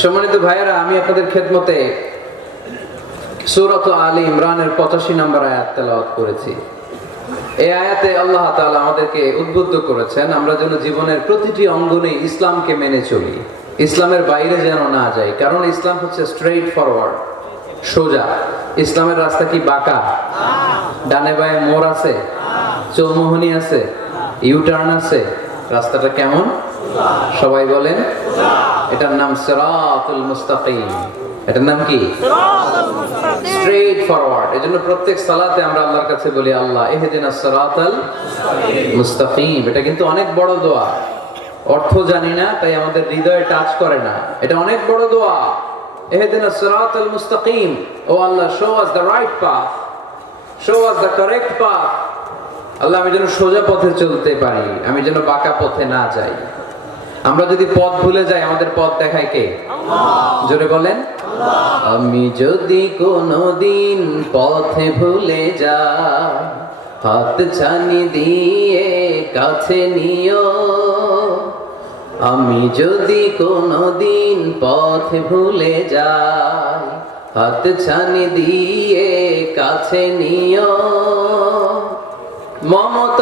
সম্মানিত ভাইয়েরা, আমি আপনাদের খেদমতে সূরাত আলী ইমরানের পঁচাশি নম্বর আয়াত তেলাওয়াত করেছি। এই আয়াতে আল্লাহ তাআলা আমাদেরকে উদ্বুদ্ধ করেছেন, আমরা যেন জীবনের প্রতিটি অঙ্গনে ইসলামকে মেনে চলি, ইসলামের বাইরে যেন না যাই, কারণ ইসলাম হচ্ছে স্ট্রেইট ফরওয়ার্ড সোজা। ইসলামের রাস্তা কি বাঁকা? ডানে বায়ে মোড় আছে? চৌমোহনী আছে? ইউটার্ন আছে? রাস্তাটা কেমন? সবাই বলেন, এটার নাম সিরাতুল মুস্তাকিম। এটার নাম কি? স্ট্রেট ফরওয়ার্ড প্রত্যেক সালাতে আমরা আল্লাহর কাছে বলি, আল্লাহ সিরাতাল মুস্তাকিম। এটা কিন্তু অনেক বড় দোয়া। অর্থ জানি না, তাই আমাদের হৃদয়ে টাচ করে না। এটা অনেক বড় দোয়া। সিরাতাল মুস্তাকিম। ও আল্লাহ show us the right path show us the path আল্লাহ, আমি যেন সোজা পথে চলতে পারি। আমি যেন বাঁকা পথে না যাই। আমরা যদি পথ ভুলে যাই আমাদের পথ দেখায় কে? জোরে বলেন। আমি যদি কোনোদিন পথে ভুলে যা হাত ছানি দিয়ে কাছে নিও। আমি যদি কোনোদিন পথ ভুলে যাই হাত ছানি দিয়ে কাছে নিও। মমতার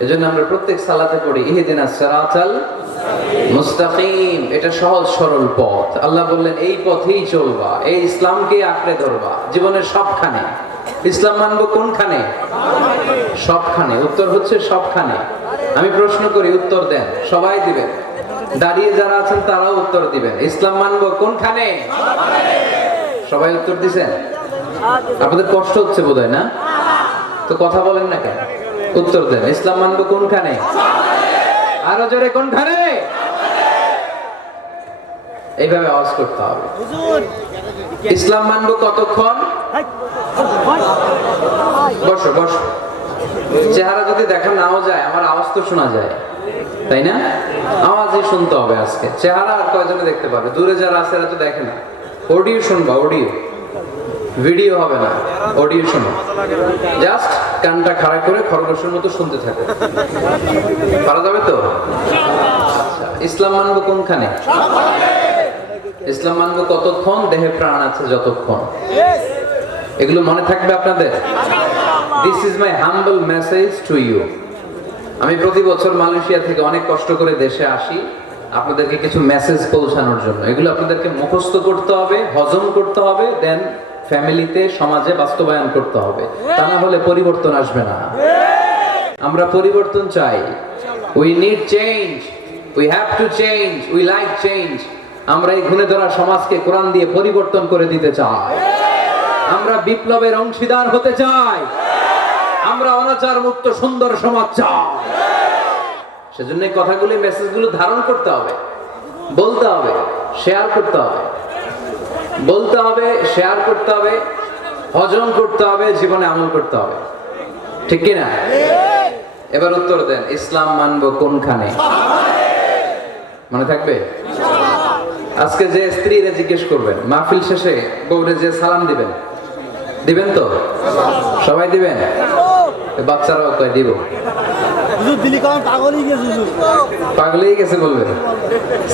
এজন্য আমরা প্রত্যেক সালাতে পড়ি, ইহদিনা সিরাতাল মুস্তাকিম। এটা সহজ, সরল পথ। আল্লাহ বললেন, এই পথেই চলবা, এই ইসলামকে আঁকড়ে ধরবা, জীবনের সবখানে। ইসলাম মানবো কোনখানে? সবখানে। উত্তর হচ্ছে সবখানে। আমি প্রশ্ন করি, উত্তর দেন, সবাই দিবেন? দাঁড়িয়ে যারা আছেন, তারাও উত্তর দিবেন। ইসলাম মানবো কোনখানে? সবাই উত্তর দিছেন? আপনাদের কষ্ট হচ্ছে বোধহয়, না? তো কথা বলেন না কেন? উত্তর দেন। ইসলাম মানবো কোনখানে? আরও জোরে কোনখানে? এইভাবে আওয়াজ করতে হবে। ইসলাম মানবো কতক্ষণ? বসো বসো। চেহারা যদি দেখা নাও যায়, আমার আওয়াজ তো শোনা যায়। তাই না? আওয়াজই শুনতে হবে আজকে। চেহারা আর কয়জনে দেখতে পাবে? দূরে যারা আছে এরা তো দেখে না। অডিও শুনবা, অডিও। ভিডিও হবে না, অডিও শোনো। জাস্ট কানটা খাড়া করে খরগোশের মতো শুনতে থাকো। পারা যাবে তো? আচ্ছা, ইসলাম মানবো কোনখানে? ইসলাম মানবো কতক্ষণ দেহে প্রাণ আছে যতক্ষণ? এগুলো মনে থাকবে আপনাদের? This is my humble message to you আমি প্রতি বছর মালয়েশিয়া থেকে অনেক কষ্ট করে দেশে আসি আপনাদেরকে কিছু মেসেজ পৌঁছানোর জন্য। এগুলো আপনাদেরকে মুখস্থ করতে হবে হজম করতে হবে দেন ফ্যামিলিতে সমাজে বাস্তবায়ন করতে হবে। তা না হলে পরিবর্তন আসবে না। আমরা পরিবর্তন চাই। We need change we have to change we like change আমরা এই ঘুণে ধরা সমাজকে কোরআন দিয়ে পরিবর্তন করে দিতে চাই। আমরা বিপ্লবের অংশীদার হতে চাই। আমরা অনাচার মুক্ত সুন্দর সমাজ চাই। সেজন্য কথাগুলি মেসেজগুলো ধারণ করতে হবে। বলতে হবে শেয়ার করতে হবে। বলতে হবে শেয়ার করতে হবে হজম করতে হবে জীবনে আমল করতে হবে। ঠিক কি না? এবার উত্তর দেন ইসলাম মানবো কোনখানে? মনে থাকবে? আজকে যে স্ত্রীরে জিজ্ঞেস করবেন মাহফিল শেষে বউরে যে সালাম দিবেন দিবেন তো? সবাই দিবেন? বাচ্চারাও কয় দিব। পাগলেই গেছে বলবে।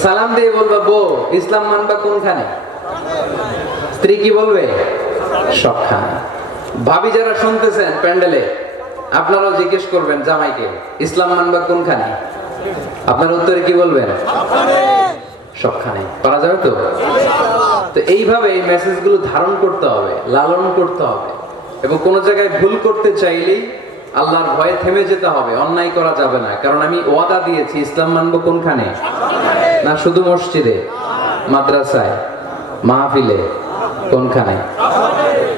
সালাম দিয়ে বলবা বউ ইসলাম মানবা কোনখানে? স্ত্রী কি বলবে? সবখানে ভাবি যারা শুনতেছেন প্যান্ডেলে, আপনারাও জিজ্ঞেস করবেন জামাইকে, ইসলাম মানবা কোনখানে? আপনার উত্তরে কি বলবেন? সবখানে পারা যাবে তো? তো এইভাবে এই মেসেজগুলো ধারণ করতে হবে, লালন করতে হবে। এবং কোন জায়গায় ভুল করতে চাইলেই আল্লাহর ভয়ে থেমে যেতে হবে, অন্যায় করা যাবে না। কারণ আমি ওয়াদা দিয়েছি, ইসলাম মানবো কোনখানে? না, শুধু মসজিদে, মাদ্রাসায়, মাহফিলে। কোনখানে?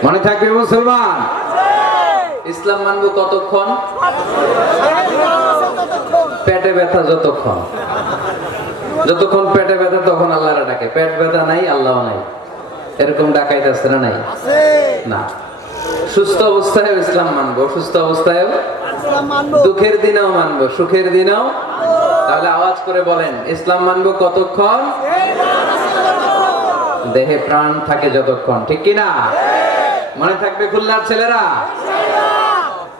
মনে থাকবে মুসলমান? ইসলাম মানবো কতক্ষণ? পেটে ব্যথা যতক্ষণ। যতক্ষণ পেটে ব্যথা তখন আল্লাহরা ডাকে। পেট ব্যথা নাই আল্লাহ নাই। এরকম ডাকাইতে আসছে না নাই? না। সুস্থ অবস্থায় ইসলাম মানবো সুস্থ অবস্থায় দুঃখের দিনেও মানবো সুখের দিনেও। তাহলে আওয়াজ করে বলেন ইসলাম মানবো কতক্ষণ? দেহে প্রাণ থাকে যতক্ষণ ঠিক কি না মনে থাকবে খুলনার ছেলেরা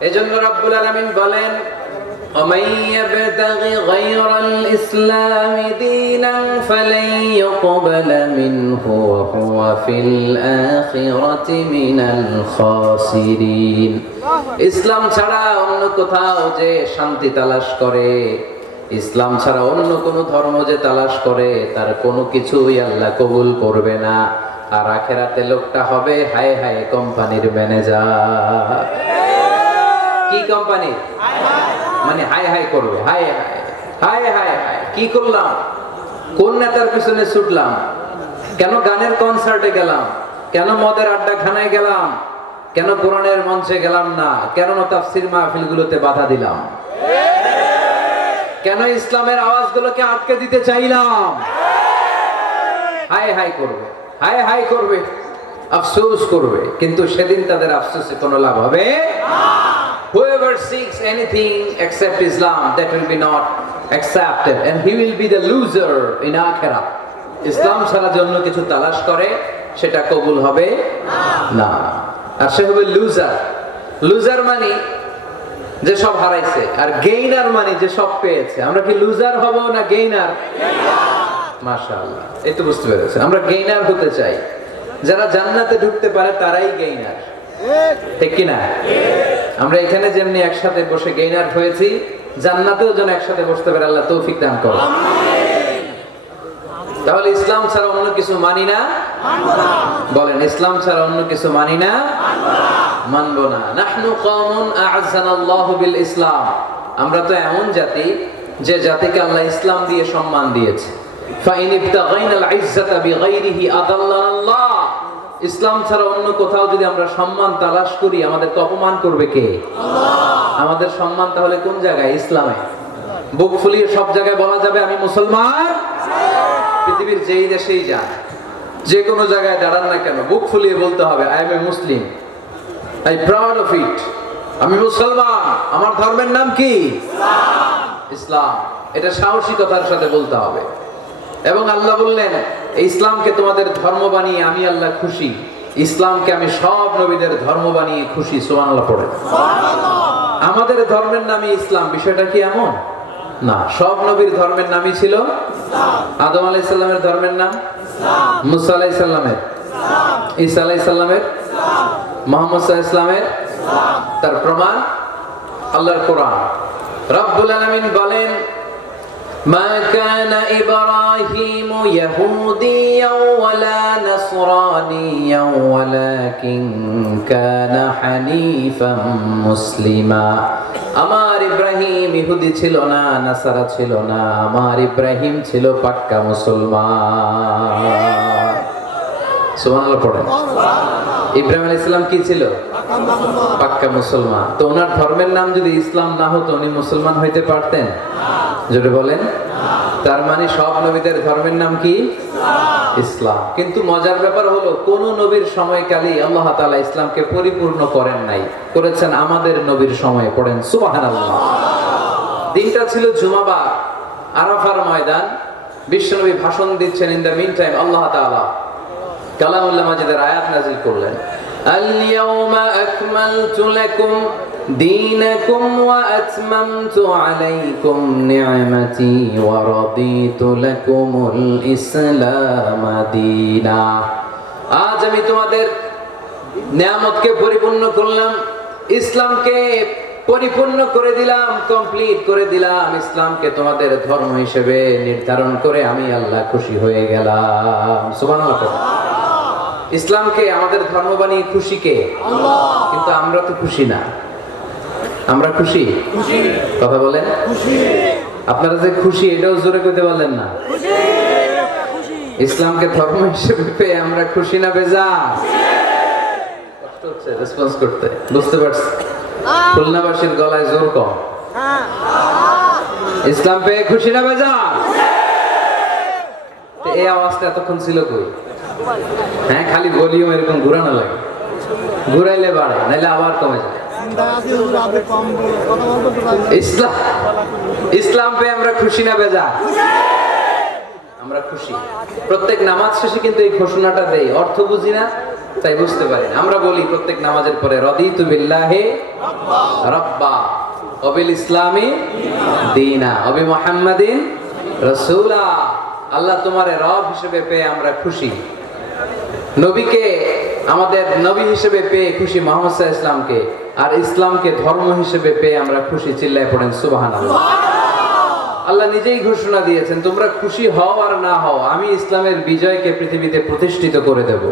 এজন্য রব্বুল আলামিন বলেন ومن يبتغ غير الإسلام دينا فلن يقبل منه وهو في الآخرة من الخاسرين ইসলাম ছাড়া অন্য কোথাও যে শান্তি তালাশ করে ইসলাম ছাড়া অন্য কোনো ধর্ম যে তালাশ করে, তার কোনো কিছুই আল্লাহ কবুল করবে না। আর আখেরাতে লোকটা হবে, হায় হায়, কোম্পানির ম্যানেজার। কি কোম্পানি? মানে হাই হাই করবে হাই হাই হাই হাই হাই কি করলাম? কোন নেতার পিছনে ছুটলাম? কেন গানের কনসার্টে গেলাম? কেন মদের আড্ডাখানায় গেলাম? কেন কোরআনের মঞ্চে গেলাম না? কেন তাফসির মাহফিলগুলোতে বাধা দিলাম? কেন ইসলামের আওয়াজগুলোকে আটকে দিতে চাইলাম? হাই হাই করবে হাই হাই করবে আফসোস করবে কিন্তু সেদিন তাদের আফসোসে কোনো লাভ হবে Whoever seeks anything except Islam, that will be not accepted, and he will be the loser in akhirah. ইসলাম ছাড়া যে অন্য কিছু তালাশ করে সেটা কবুল হবে না। আর সে হবে লুজার লুজার মানে যে সব হারাইছে। আর গেইনার মানে যে সব পেয়েছে। আমরা কি লুজার হব না গেইনার মাশাআল্লাহ। এই তো বুঝতে পেরেছে আমরা গেইনার হতে চাই। যারা জান্নাতে ঢুকতে পারে, তারাই গেইনার ঠিক কি না আমরা এখানে যেমনি একসাথে বসে গেইনার হয়েছি, জান্নাতেও যেন একসাথে বসতে পারে, আল্লাহ তৌফিক দান করো তাহলে ইসলাম ছাড়া অন্য কিছু মানি না? বলেন, ইসলাম ছাড়া অন্য কিছু মানি না? মানবো না। নাহনু বিল ইসলাম। আমরা তো এমন জাতি যে জাতিকে আল্লাহ ইসলাম দিয়ে সম্মান দিয়েছে। ইসলাম ছাড়া অন্য কোথাও যদি আমরা সম্মান তালাশ করি আমাদেরকে অপমান করবে কে? আমাদের সম্মান তাহলে কোন জায়গায়? ইসলামে। বুক ফুলিয়ে সব জায়গায় বলা যাবে আমি মুসলমান? পৃথিবীর যেই দেশেই যান যে কোনো জায়গায় দাঁড়ান না কেন বুক ফুলিয়ে বলতে হবে I am a Muslim. I proud of it আমি মুসলমান। আমার ধর্মের নাম কি? ইসলাম। এটা সাহসিকতার সাথে বলতে হবে। এবং আল্লাহ বললেন ইসলামকে তোমাদের ধর্ম বানিয়ে আমি আল্লাহ খুশি। ইসলামকে আমি সব নবীদের ধর্ম বানিয়ে খুশি। সুবহানাল্লাহ পড়ে। আমাদের ধর্মের নামই ইসলাম। বিষয়টা কি এমন? না। সব নবীর ধর্মের নামই ছিল? আদম আলাইহিস সালামের ধর্মের নাম? মুসা আলাইহিস সালামের? ঈসা আলাইহিস সালামের? মোহাম্মদ সাল্লাল্লাহু আলাইহি ইসলামের তার প্রমাণ আল্লাহর কোরআন রব্বুল আলামিন বলেন ما كان إبراهيم يهوديا ولا نصرانيا ولكن كان حنيفا مسلما আমার ইব্রাহিম ইহুদি ছিল না নাসারা ছিল না আমার ইব্রাহিম ছিল পাক্কা মুসলমান কি ছিল? ধর্মের নাম যদি ইসলাম না হতো, উনি মুসলমান হইতে পারতেন? বলেন। তার মানে সব নবীদের ধর্মের নাম কিন্তু মজার ব্যাপার হলো, কোন নবীর সময়কালই আল্লাহ ইসলামকে পরিপূর্ণ করেন নাই। করেছেন আমাদের নবীর সময়ে, পড়েন সুবহানাল্লাহ। দিনটা ছিল জুমাবার আরাফার ময়দান। বিশ্বনবী ভাষণ দিচ্ছেন, ইন দ্য মিন টাইম আল্লাহ তাআলা কালামুল্লাহ মাজিদের আয়াত নাজিল করলেন اليوم أكملت لكم دينكم وأتممت عليكم نعمتي ورضيت لكم الإسلام دينا আজ আমি তোমাদের নিয়ামতকে পরিপূর্ণ করলাম ইসলামকে পরিপূর্ণ করে দিলাম কমপ্লিট করে দিলাম ইসলামকে তোমাদের ধর্ম হিসেবে নির্ধারণ করে আমি আল্লাহ খুশি হয়ে গেলাম সুবহানাল্লাহ ইসলামকে আমাদের ধর্ম বানিয়ে খুশি কে? কিন্তু আমরা তো খুশি না। আমরা খুশি? কথা বলেন। আপনারা যে খুশি এটাও জোরে করতে পারলেন না। ইসলামকে ধর্ম হিসেবে পেয়ে আমরা খুশি না বেজা? কষ্ট হচ্ছে রেসপন্স করতে। বুঝতে পারছি। খুলনাবাসীর গলায় জোর কম। ইসলাম পেয়ে খুশি না বেজা? এই আওয়াজটা এতক্ষণ ছিল কই? হ্যাঁ খালি ভলিউম এরকম ঘুরানো লাগে। ঘুরাইলে বাড়ে নাহলে আবার কমে যায়। ইসলাম ইসলাম পেয়ে আমরা খুশি না বেজা? আমরা খুশি। প্রত্যেক নামাজ শেষে কিন্তু এই ঘোষণাটা দেই। অর্থ বুঝি না, তাই বুঝতে পারি আমরা বলি, প্রত্যেক নামাজের পরে, রদিতু বিল্লাহে রব্বা। অবিল ইসলামী দিনা, অবি মুহাম্মাদিন রাসূলা। আল্লাহ তোমারে রব হিসেবে পেয়ে আমরা খুশি। নবীকে আমাদের নবী হিসেবে পেয়ে খুশি মোহাম্মদ ইসলামকে আর ইসলামকে ধর্ম হিসেবে পেয়ে আমরা খুশি চিল্লায় পড়েন সুবাহান আল্লাহ নিজেই ঘোষণা দিয়েছেন তোমরা খুশি হও আর না হও আমি ইসলামের বিজয়কে পৃথিবীতে প্রতিষ্ঠিত করে দেব।